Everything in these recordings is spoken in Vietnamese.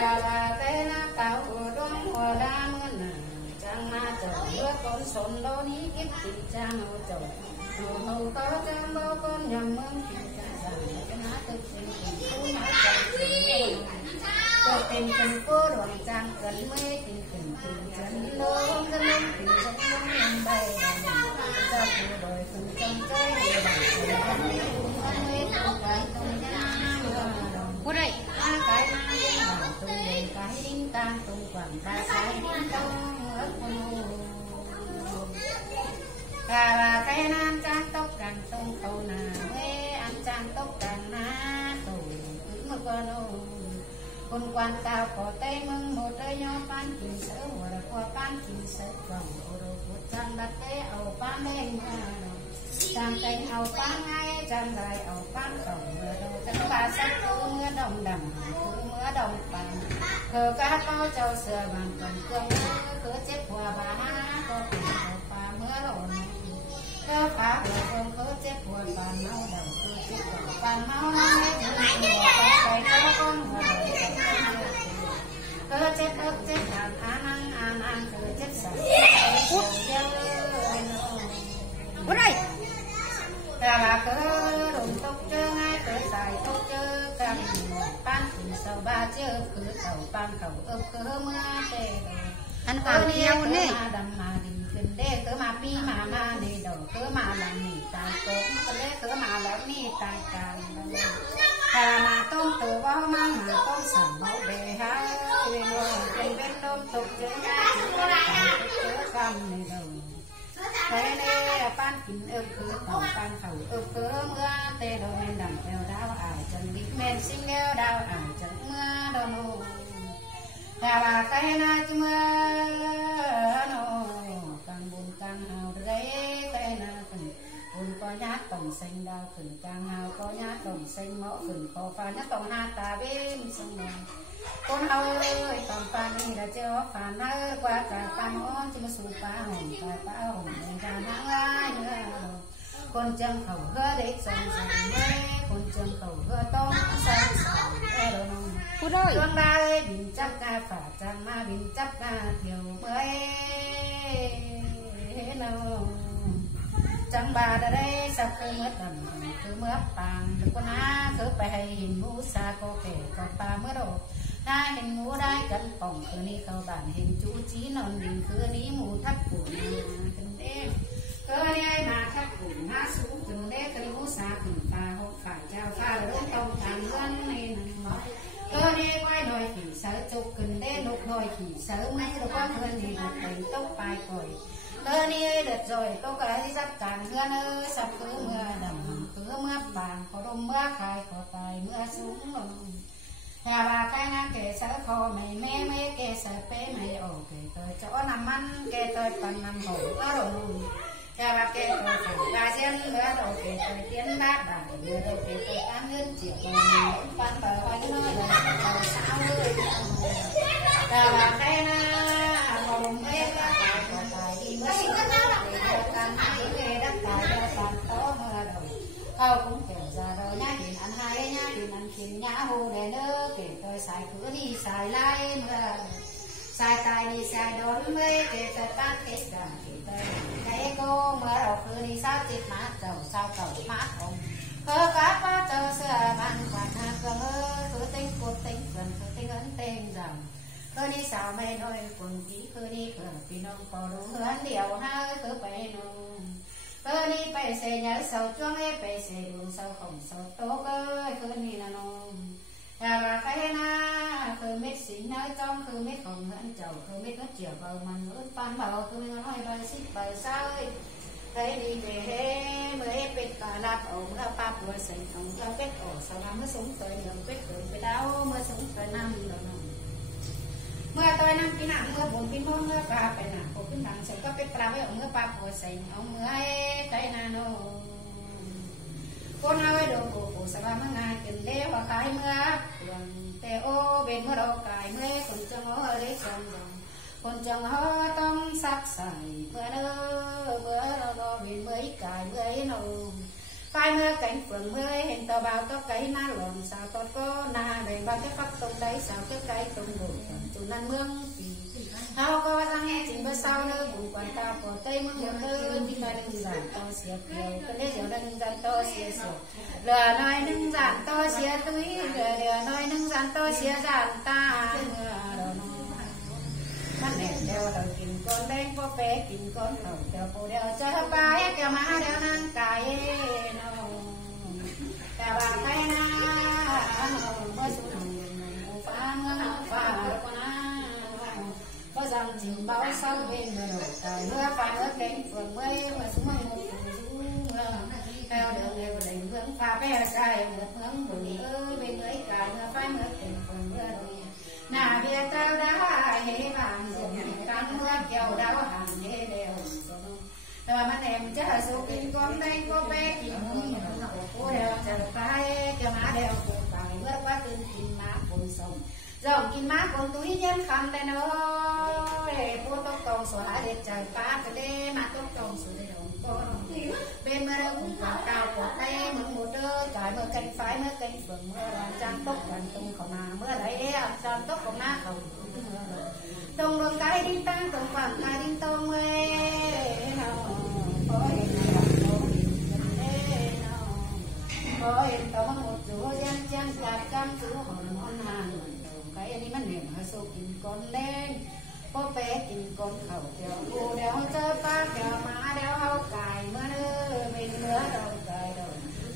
cà bà tê na cao của đoan hoa đa mưa nà trang na chở mưa con sồn đô ní kiếp tình cha hậu chở hậu có trang bao con nhầm mương tình cha già cái má tự tình tình cô má chở tình tình cô đoàn trang cấn mê tình tình tình chân lô cấn lên tình chân lông lên bay cha phụ đời phụ trong cái địa bàn của anh mê tung cái tung Cô đây cái tung lên cái đinh tang tung quảng ba cái đinh tung ớt cà bà cái nan trang tóc càng tung tàu nà quê ăn trang tóc càng na tàu cứ một con ô con quan cao có tây mưng một đời nhau pan kỳ sở hoặc là qua pan kỳ sở vòng ô đồ của trang đặt cái ẩu pan lên trang cánh ẩu pan ngay trang dài ẩu pan cổng mưa đồ cánh bà sắc cô mưa đồng đầm mưa đồng bàn cờ cá bao châu sườn bằng cầm cương cứ chết hòa bà có tiền ẩu pa mưa đồ cơ phá cửa không cứ chết hòa bà máu đầu cứ chết hòa bà máu ngay từ cái có con hòa cơ chết ức chết an cơ chết sạch Cô đây cà bà cơ đụng tốc chơ ngay cơ dài tốc chơ cầm pan thì sầu ba chơ cứ tàu pan khẩu ức cơ mưa tê Ăn tàu theo nè đầm mà đi kinh đê cơ mà pi mà đi đầu cơ mà làm nỉ tàn cốm cơ lê cơ mà làm nỉ tàn càng cà mà tôm từ bao mang mà tôm sẵn máu bề hai về ngồi trên bên tôm tục chơ ngay chơ cầm này đầu thế này pan kín ức cơ tàu pan khẩu ức cơ mưa tê đồ men đầm theo đau ảo chân đi men sinh đeo đau ảo chân mưa đồ nô cà bà cái na chứ mưa nô càng buồn càng hào đấy cái na từng buồn có nhát tổng xanh đau từng càng hào có nhát tổng xanh mẫu từng khó phá nhát tổng hạt ta bên sông này con ơi tổng phá này là chưa phá nơi qua cả ta mõ chứ mà sụp phá hồng này ra nắng ai nữa con chân khẩu hơ đấy sông sông mê con chân khẩu hơ tôm sông sông đồ nông Cô đây tương lai bình chắc ca phả trang ma bình chắc ca thiểu mới nào chẳng bà đã đây sao cứ mất đầm cứ mất bằng được con á cứ phải hay hình ngũ xa cô kể còn bà mới đồ hai hình ngũ đai cân phòng cứ đi khâu bản hình chú trí non đình cứ đi mù thắt của từng đêm cứ đi ai mà thắt của ngã xuống từng đêm cứ ngũ xa từng ta không phải trao pha là đúng tông tàn dân này nằm cơ đi quay nồi khỉ sở chụp cần đê nục nồi khỉ sở mấy đồ con hơn thì một đầy tóc bài còi cơ đi đợt rồi câu cái đi dắt càng hơn ơi sắp cứ mưa đầm cứ mưa bàn có đông mưa khai có tài mưa xuống nhà bà cái ngang kể sở kho mày mê mê kể sở pé mày ổ kể tới chỗ nằm ăn kể tới phần nằm hổ có đồ nhà bà kể tới phải gà riêng nữa đồ kể tới tiến bác đảo nữa đồ kể tới ăn hơn triệu rồi pan bờ hoài cái nơi là tàu sao ơi nhà bà cái na hồng mê cái tài đi mới sửa để làm cái nghề đất tài ra toàn to mưa đầu câu cũng kể ra rồi nhá thì ăn hai nhá thì ăn chín nhá hồ để nữa kể tôi xài cửa đi xài lại mưa xài tài đi xài đón mê kể tôi tan kể cả kể tôi cái cô mưa đầu cứ đi sao chết mát đầu sao cầu mát không cơ cá ba tơ sữa bàn quạt hạt cơ tính cột tính gần cơ tính ấn tên rằng cơ đi sao mày nói quần kỹ cơ đi cửa vì nông có đủ hướng điều hai cơ bể nông cơ đi bể xe nhớ sầu chuông ấy bể xe đường sầu khổng sầu tố cơ đi là nông nhà bà cái na cơ mít xính nói trong cơ mít khổng hận chầu cơ mít nó chiều bầu mà ngữ pan bầu cơ mít nói bài xích bài sao ấy thấy đi về mới biết cả lạp ổng là ba bữa sinh ổng là biết ổ sau đó mới sống tới đường biết tới cái đau mới sống tới năm rồi mưa tôi năm cái nặng mưa bốn cái mông mưa cả phải nặng bốn cái nặng sẽ có biết ra với ổng mưa ba bữa sinh ổng mưa ấy cái nào nó con ơi đồ cổ sau đó mới ngày từng đêm và khai mưa đường tè ô bên mưa đâu cài mưa còn chân ở đấy sông rồng con chân hơ tông sắc sải mưa nó mưa nó vì mấy cài mưa ấy nó phai mưa cánh phượng mới hình tờ bao tóc cái na lòn sao tọt có na đầy bao cái phát tung đấy sao cái tung đủ chủ nan mương hao có răng chính bữa sau nữa cùng quan tao của tây mương nhiều nơi thì ta đừng giản to xìa kiều cái đấy giờ đừng giản to xìa xìa lừa nói đừng giản to xìa túi lừa nói đừng giản to xìa giản ta mắt đèn đeo đầu kìm con đen có bé kìm con đầu đeo cô đeo cho ba đeo má đeo năng cài nó cả bà cái na có số nào phá mưa phá con na có rằng trình báo sau bên mưa đổ trời mưa phá nước đến phường mây mà xuống mây một phường theo đường này đánh hướng pha bé trai một hướng bụi ơi bên dưới cả mưa phá nước đến phường mưa đổ nà bia tao đã hé vàng dùng cắn mưa kẹo đau hàng hé đều rồi mà em chắc số kinh con đây có bé chỉ muốn cô đều chờ tay kẹo má đều cùng bài mưa quá tương kinh má cùng sống dòng kinh má con túi nhân khăn đây nó cô tóc tông xóa để trời phá cái đê mà tóc tông sửa để đồng con bên mưa cũng cao của tay mưa một đôi cài mưa cánh phái mưa cánh phượng mưa trang tóc gần tung khẩu mà mưa đấy trang tóc của má khẩu tung đường cái đinh tăng tung khoảng cái đinh tông mê nó có hình có hình tông một chú dân chân chặt cam chú hồn món hàng cái đi mất niệm hơi sâu kinh con lên có bé kinh con khẩu đeo cô đeo chơi ba đeo má đeo hao cài mưa nữa bên mưa đầu cài đầu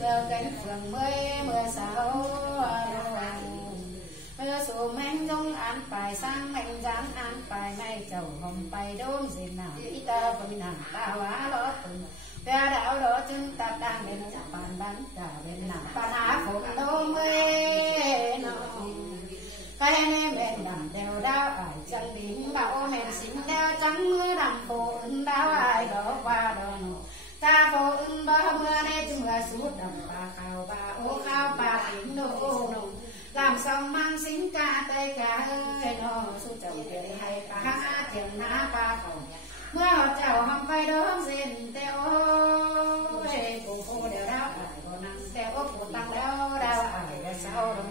đeo cánh phượng mây mưa sao mưa sổ men đông ăn bài sang mạnh dán ăn bài này chầu hồng bài đôn gì nào ít ta với nàng ta quá lo từng ve đảo đó chân ta đang bên bàn bán cả bên nàng bàn á phụng đô mê nó cái em bên đằng đeo đau ải chân đỉnh bảo mẹ xinh đeo trắng mưa đằng phố đau ải đó qua đó nổ ta phố ba mưa này chúng là suốt đầm ba khao ba ô khao ba kính nổ nổ làm xong mang xính ca tây ca ơi nó su chồng để hay cá tiền ná ba khẩu mưa họ chào hầm bay đó xin teo ơi cô đều đau ải còn năng teo cô tăng đau ải là sao đâu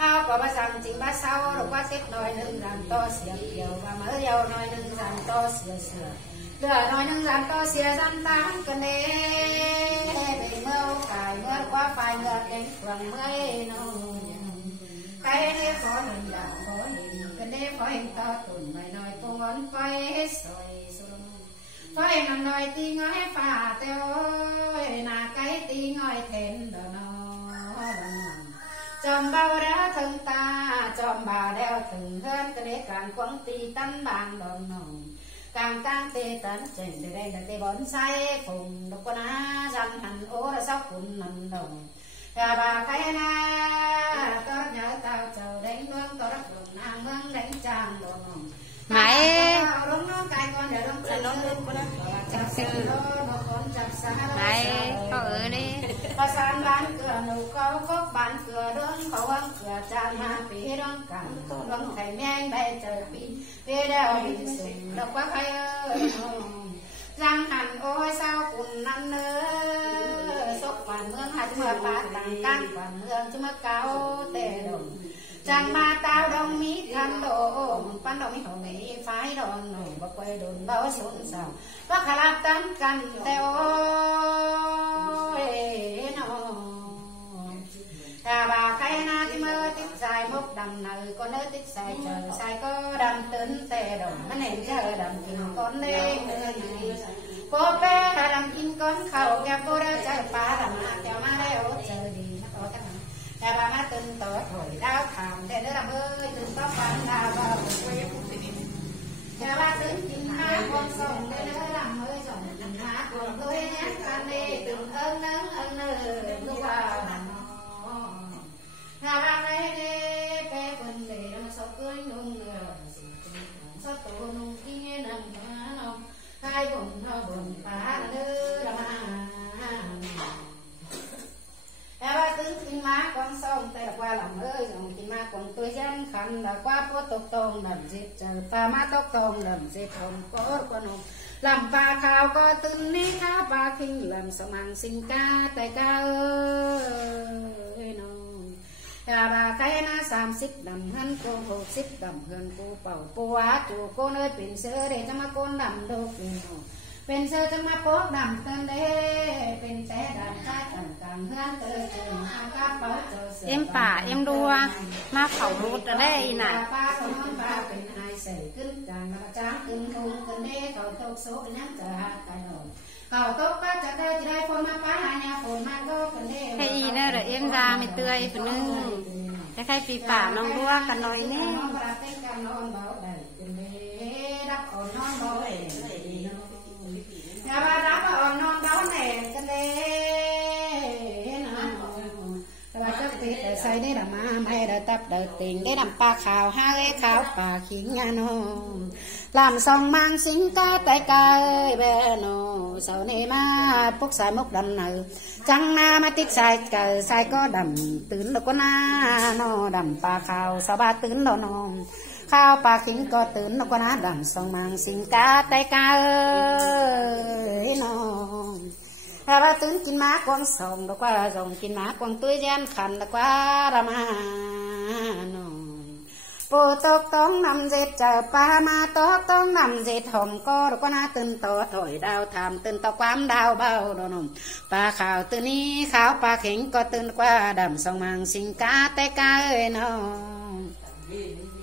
hao có ba rằng chính ba sau rồi qua tết nói nâng làm to xìa kiều và mới giàu nói nâng làm to xìa xìa lửa nói nâng làm to xìa răn tám cần đê để mơ cài mưa qua phải ngược đến phường mây nó cái đê khó hình đạo khó hình cần đê khó hình to tụn mày nói cô ngón quay hết rồi phải mà nói tí ngói phà teo là cái tí ngói thêm đó nó chòm bao đã thân ta chòm bà đeo từng hơn cái đấy càng quăng tì tắn bàn đòn nồng càng tăng tê tấn trên từ đây là tê bón say cùng độc con á răng hẳn ố là sóc cùng nằm đồng và bà cái na có nhớ tao chờ đánh mương có đất đường nam mương đánh tràng đồ nồng mày đúng nó cái con để đúng chân nó lên con đó chặt sư mày có ở đi bà san bán cửa nụ câu gốc bán cửa đường khẩu ăn cửa tràn mà phí đường cản đường thầy nhanh bay trời phí phí đeo bị sùng độc quá hay ơi răng hẳn ôi sao cùng năm nữa sốc quản mương hạt mưa bát tàng can quản mương chứ mất cao tệ đồng chẳng mà tao đông mỹ khăn đồ pan đông mỹ hồng mỹ phái đòn nổi và quay đồn báo xôn xao và khả lạp tán căn teo nó cả bà khai na thì mơ tích dài mốc đầm này con ơi tích dài trời dài có đầm tấn tè đồng nó nền chờ đầm kinh con lên cô bé đầm kinh con khẩu kẹp cô đã chờ phá đầm kéo má đeo chờ đi nó có chắc nhà bà má từng tớ thổi đau thảm để đỡ làm ơi từng tóc bán đào vào quê nhà bà từng kinh má con sông để đỡ làm ơi dòng kinh má con tôi nhát can đi từng ơn nắng ơn nơ lúc vào nhà bà đây đi bé quần để nó sâu cưới nung sót tổ nung kia nằm nó hai bụng nó bụng phá nữa là nhà bà tướng kinh má con sông tay là qua làm ơi dòng kinh má con tôi dân khăn là qua phố tộc tông đầm dịp chờ ta má tộc tông đầm dịp hồng có con hồng ลำปลาขาวก็ตื่นนี้ข้าปลาคิงลำสมังสิงกาแต่กาเอ้ยน้องยาบาไก่นา30ดำหันกู60ดำเพื่อนกูเป่าปัวจูโกเนยเป็นเสือเดจะมาโกนดำโดเป็นน้องเป็นเสือจะมาโป๊กดำเตินเด้เป็นแต่ดำข้าต่างเฮือนเตยอากาเป่าเจอเสือ เอ็มป่าเอ็มดัวมาเผารูดได้อีน่ะ ปลาคนนั้นปลาเป็นไอใส่ขึ้นจางมาจ้างขึ้นทุงขึ้นเด้เขาตกโซ่นั่งจะหาไก่หนอนเขาตกก็จะได้คนมาป้าหาแนวคนมาก็กันเด้ ให้อีเนอร์เอ็มดาไม่เตยเป็นนึงแต่ใครปีป่าน้องดัวกันหน่อยนี่ น้องปลาเต้นกันนอนเบาได้เป็นเด้รับอ่อนนอนเบาได้อย่ามารับอ่อนนอนเบาแหน่กันเด้แต่ว่าจะติดใส่ได้ดำมาไม่ได้ตับได้ติ่งได้ดำปลาขาวห้าไอ้ขาวปลาขิงงานงลำซองมังสิงกาแต่กายแบโนเสาเนมาพวกสายมุกดำเนอจังนามาติดสายเกิดสายก็ดำตื่นแล้วก็นาโนดำปลาขาวสบาตื่นแล้วนองข้าวปลาขิงก็ตื่นแล้วก็นาดำซองมังสิงกาแต่กายน้องถ้าว่าตื่นกินม้ากวางส่งแล้วก็ส่งกินม้ากวางตุ้ยยันขันแล้วก็รามาโนปูตกต้องนำเจ็ดเจอปลามาตกต้องนำเจ็ดหอมก็แล้วก็น่าตื่นต่อถอยดาวทำตื่นต่อความดาวเบาโดนมปลาขาวตื่นนี้ขาวปลาเข็งก็ตื่นกว่าดำสองมังสิงกาแต่กาเอ้ยน้อง